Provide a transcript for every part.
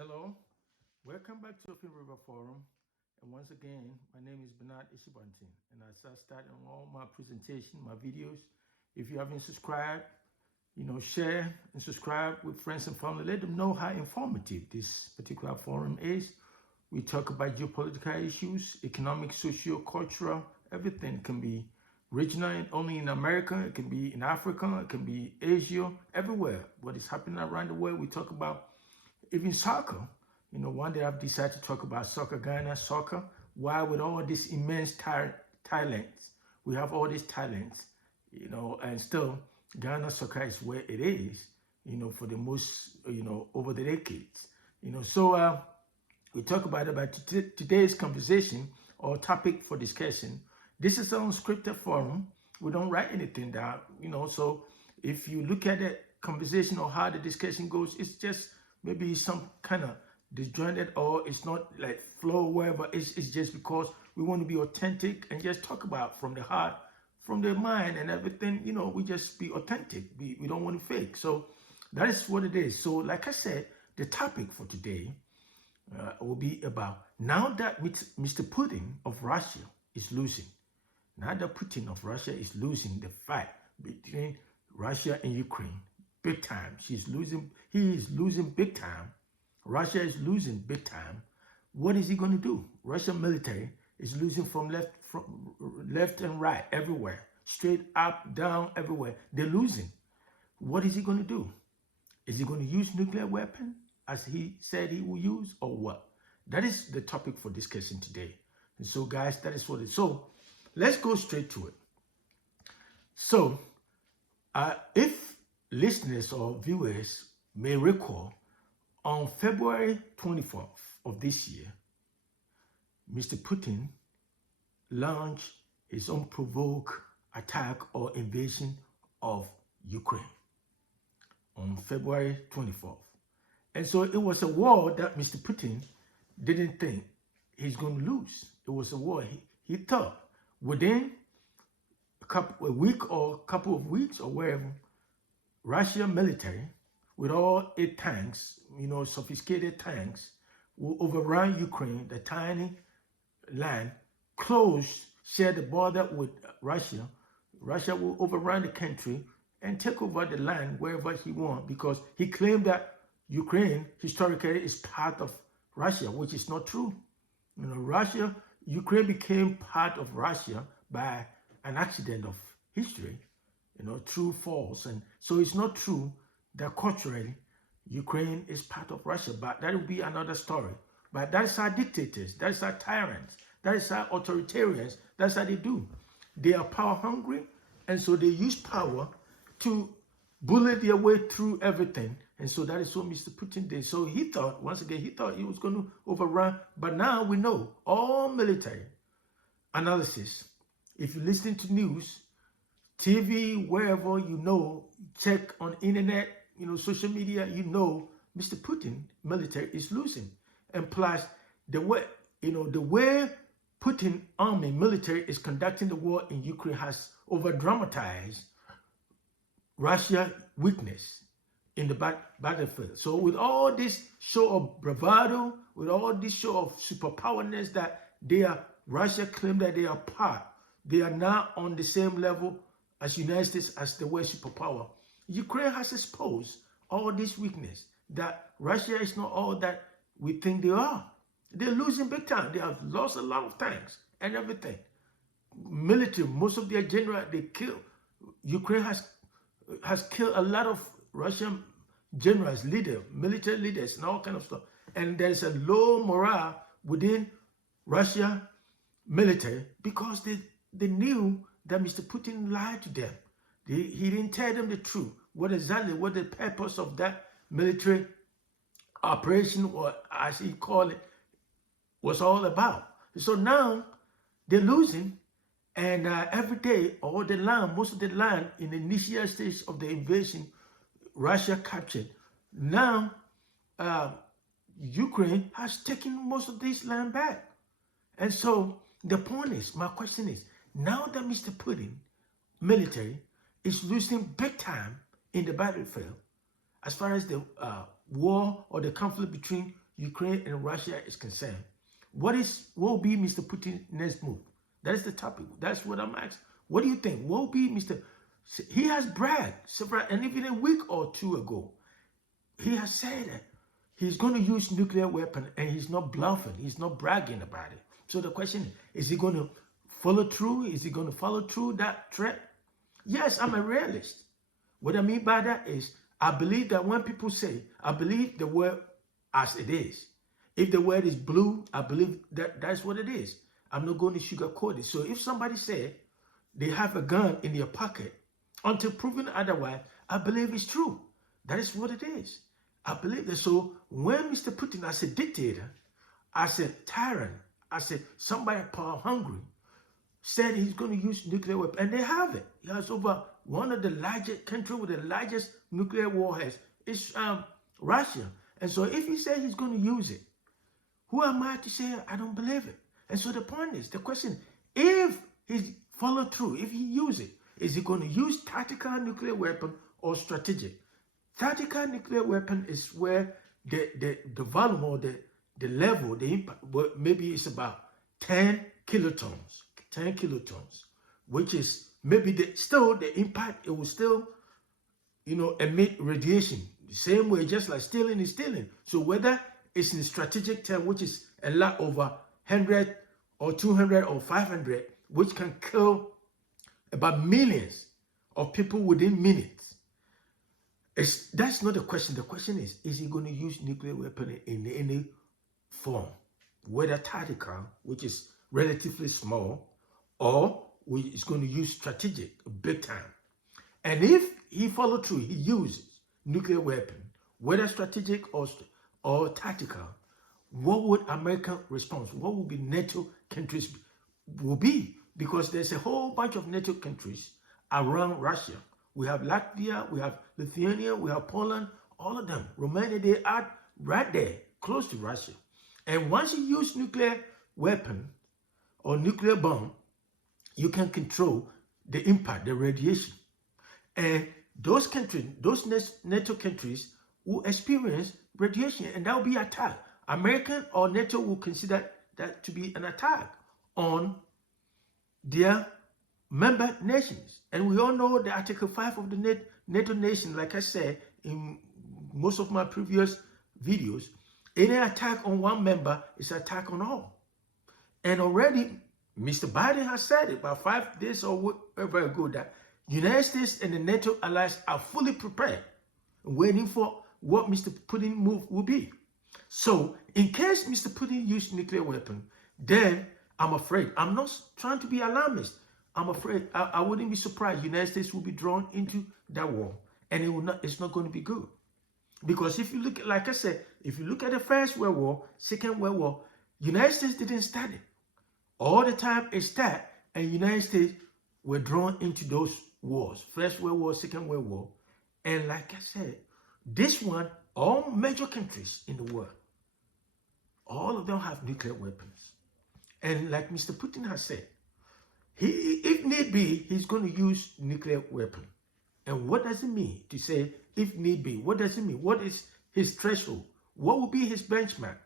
Hello, welcome back to Open River Forum. And once again, my name is Bernard Ishibantin. And as I start on all my presentation, my videos, if you haven't subscribed, share and subscribe with friends and family. Let them know how informative this particular forum is. We talk about geopolitical issues, economic, social, cultural, everything can be regional and only in America. It can be in Africa, it can be Asia, everywhere. What is happening around the world, we talk about even soccer. One day I've decided to talk about soccer, Ghana soccer. Why with all this immense talents, we have all these talents, and still Ghana soccer is where it is, for the most, over the decades. So we talk about today's conversation or topic for discussion. This is an unscripted forum. We don't write anything down, so if you look at the conversation or how the discussion goes, it's just maybe some kind of disjointed or it's not like flow wherever. It's just because we want to be authentic and just talk about from the heart, from the mind and everything. We just be authentic. We don't want to fake. So that is what it is. So like I said, the topic for today will be about now that Mr. Putin of Russia is losing. Now that Putin of Russia is losing the fight between Russia and Ukraine. Big time. He is losing big time. Russia is losing big time. What is he going to do? Russian military is losing from left and right, everywhere. Straight up, down, everywhere. They're losing. What is he going to do? Is he going to use nuclear weapon as he said he will use, or what? That is the topic for discussion today. And so guys, that is what it is. So let's go straight to it. So if listeners or viewers may recall, on February 24th of this year, Mr. Putin launched his unprovoked attack or invasion of Ukraine on February 24th. And so it was a war that Mr. Putin didn't think he's going to lose. It was a war he thought within a week or a couple of weeks or wherever, Russian military, with all its tanks, sophisticated tanks, will overrun Ukraine, the tiny land, share the border with Russia. Russia will overrun the country and take over the land wherever he wants, because he claimed that Ukraine historically is part of Russia, which is not true. Ukraine became part of Russia by an accident of history. True, false. And so it's not true that culturally Ukraine is part of Russia, but that will be another story. But that's our dictators, that's our tyrants, that is our authoritarians, that's how they do. They are power hungry, and so they use power to bully their way through everything. And so that is what Mr. Putin did. So he thought, once again, he was going to overrun, but now we know all military analysis. If you listen to news, TV, wherever, check on internet, social media, Mr. Putin military is losing. And plus the way Putin army military is conducting the war in Ukraine has over-dramatized Russia's weakness in the battlefield. So with all this show of bravado, with all this show of superpowerness that Russia claim that they are now on the same level as United States as the world superpower. Ukraine has exposed all this weakness, that Russia is not all that we think they are. They're losing big time. They have lost a lot of tanks and everything. Military, most of their general, they killed. Ukraine has killed a lot of Russian generals, military leaders, and all kind of stuff. And there's a low morale within Russia military because they knew that Mr. Putin lied to them. He didn't tell them the truth. What the purpose of that military operation, or as he called it, was all about. So now they're losing, and every day, all the land, most of the land in the initial stage of the invasion, Russia captured. Now, Ukraine has taken most of this land back. And so the point is, my question is, now that Mr. Putin military is losing big time in the battlefield, as far as the war or the conflict between Ukraine and Russia is concerned, what will be Mr. Putin's next move? That is the topic. That's what I'm asking. What do you think? What will be Mr. He has bragged several, and even a week or two ago, he has said that he's going to use nuclear weapon, and he's not bluffing. He's not bragging about it. So the question is he going to follow through? Is he going to follow through that threat? Yes, I'm a realist. What I mean by that is I believe that when people say, I believe the word as it is. If the word is blue, I believe that that's what it is. I'm not going to sugarcoat it. So if somebody said they have a gun in their pocket, until proven otherwise, I believe it's true. That is what it is. I believe that. So when Mr. Putin, as a dictator, as a tyrant, as somebody power hungry, said he's going to use nuclear weapons, and they have it. He has over one of the largest country with the largest nuclear warheads. It's Russia. And so if he said he's going to use it, who am I to say I don't believe it? And so the point is, the question, if he follow through, if he use it, is he going to use tactical nuclear weapon or strategic? Tactical nuclear weapon is where the volume or the level, the impact, maybe it's about 10 kilotons, which is maybe the impact, it will still, emit radiation. The same way, just like stealing is stealing. So whether it's in strategic term, which is a lot over 100 or 200 or 500, which can kill about millions of people within minutes. That's not the question. The question is he going to use nuclear weapon in any form, whether tactical, which is relatively small, or is going to use strategic, big time. And if he follow through, he uses nuclear weapon, whether strategic or tactical, what would American response? What would be NATO countries will be? Because there's a whole bunch of NATO countries around Russia. We have Latvia, we have Lithuania, we have Poland, all of them. Romania, they are right there, close to Russia. And once you use nuclear weapon or nuclear bomb, you can control the impact, the radiation. And those countries, those NATO countries will experience radiation, and that will be attack. American or NATO will consider that to be an attack on their member nations. And we all know the Article 5 of the NATO nation, like I said in most of my previous videos, any attack on one member is an attack on all. And already, Mr. Biden has said it about 5 days or whatever ago that United States and the NATO allies are fully prepared, waiting for what Mr. Putin move will be. So, in case Mr. Putin used nuclear weapon, then I'm afraid, I'm not trying to be alarmist, I'm afraid I wouldn't be surprised United States will be drawn into that war, and it's not going to be good. Because if you look, like I said, if you look at the First World War, Second World War, United States didn't start it. All the time it started, and United States were drawn into those wars, First World War, Second World War. And like I said, this one, all major countries in the world, all of them have nuclear weapons. And like Mr. Putin has said, if need be, he's going to use nuclear weapon. And what does it mean to say, if need be? What does it mean? What is his threshold? What will be his benchmark?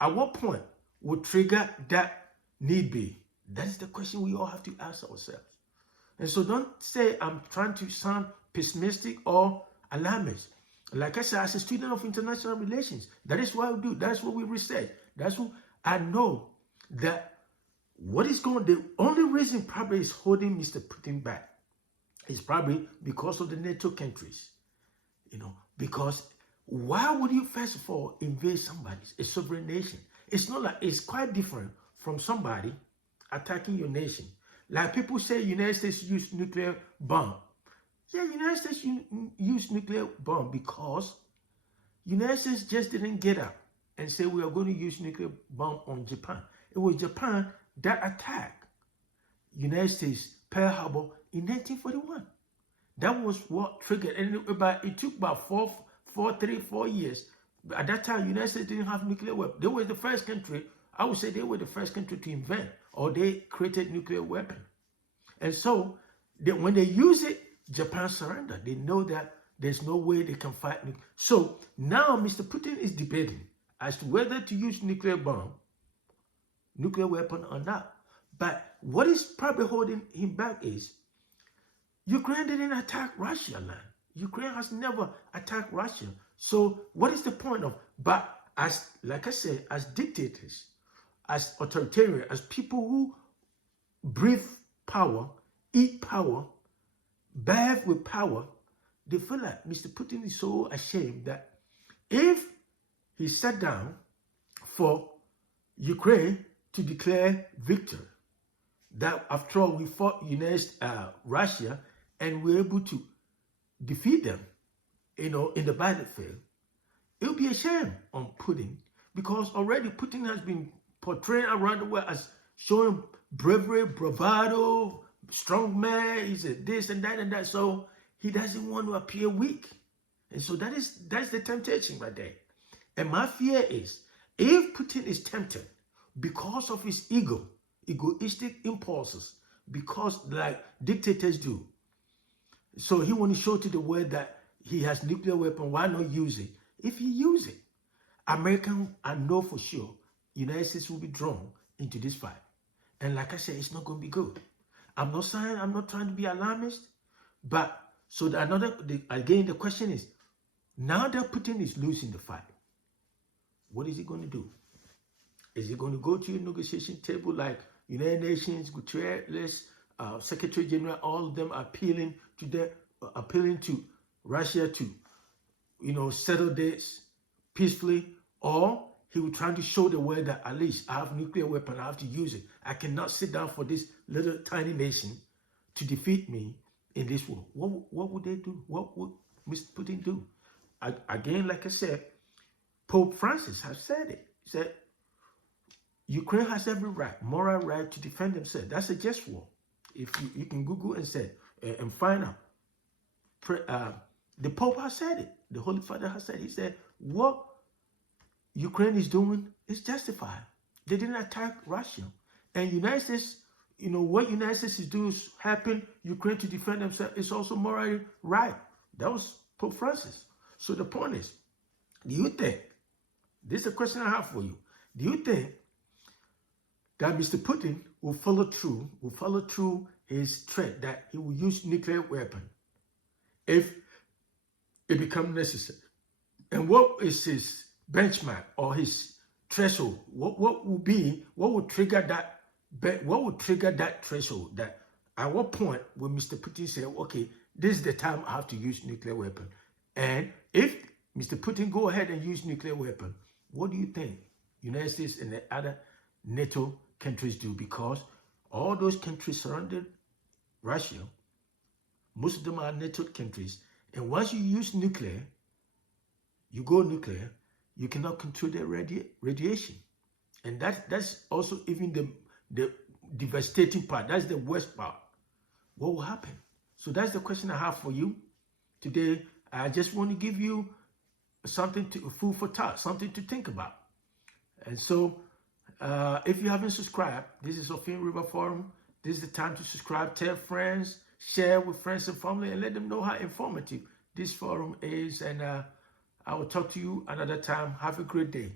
At what point will trigger that need be? That is the question we all have to ask ourselves. And so don't say I'm trying to sound pessimistic or alarmist. Like I said, as a student of international relations, that is what I do. That's what we research. That's what I know that the only reason probably is holding Mr. Putin back is probably because of the NATO countries. Because why would you first of all invade somebody's, a sovereign nation? It's not like, it's quite different from somebody attacking your nation. Like people say United States use nuclear bomb. Yeah, United States use nuclear bomb because United States just didn't get up and say we are going to use nuclear bomb on Japan. It was Japan that attacked United States Pearl Harbor in 1941. That was what triggered, and it took about 4 years. At that time, United States didn't have nuclear weapons. They were the first country, I would say they were the first country to invent, or they created nuclear weapon. And so, when they use it, Japan surrendered. They know that there's no way they can fight. So now Mr. Putin is debating as to whether to use nuclear weapon or not. But what is probably holding him back is Ukraine didn't attack Russia land. Ukraine has never attacked Russia. So what is the point of, but as, like I said, as dictators, as authoritarian, as people who breathe power, eat power, bathe with power, they feel like Mr. Putin is so ashamed that if he sat down for Ukraine to declare victory, that after all we fought against Russia and we were able to defeat them, in the battlefield, it would be a shame on Putin, because already Putin has been portrayed around the world as showing bravery, bravado, strongman. He's a this and that and that. So he doesn't want to appear weak, and so that's the temptation right there. And my fear is, if Putin is tempted because of his egoistic impulses, because like dictators do, so he want to show to the world that he has nuclear weapon, why not use it? If he use it, American, I know for sure, United States will be drawn into this fight. And like I said, it's not going to be good. I'm not saying, I'm not trying to be alarmist, but so again, the question is, now that Putin is losing the fight, what is he going to do? Is he going to go to a negotiation table like United Nations, Guterres, Secretary General, all of them appealing to Russia to, settle this peacefully, or he will try to show the world that at least I have nuclear weapon, I have to use it. I cannot sit down for this little tiny nation to defeat me in this war. What would they do? What would Mr. Putin do? Again, like I said, Pope Francis has said it. He said, Ukraine has every right, moral right to defend themselves. That's a just war. If you can Google and say and find out. The Pope has said it. The Holy Father has said it. He said, what Ukraine is doing is justified. They didn't attack Russia. And United States, what United States is doing is helping Ukraine to defend themselves. It's also morally right. That was Pope Francis. So the point is, do you think, this is a question I have for you, do you think that Mr. Putin will follow through his threat that he will use nuclear weapon if it becomes necessary? And what is his benchmark or his threshold? What would trigger that threshold? That at what point will Mr. Putin say, okay, this is the time I have to use nuclear weapon? And if Mr. Putin go ahead and use nuclear weapon, what do you think United States and the other NATO countries do? Because all those countries surrounded Russia, most of them are NATO countries. And once you use nuclear, you go nuclear, you cannot control the radiation. And that's also even the devastating part. That's the worst part. What will happen? So that's the question I have for you today. I just want to give you something food for thought, something to think about. And so if you haven't subscribed, this is Ophir River Forum. This is the time to subscribe, tell friends, share with friends and family, and let them know how informative this forum is. And I will talk to you another time. Have a great day.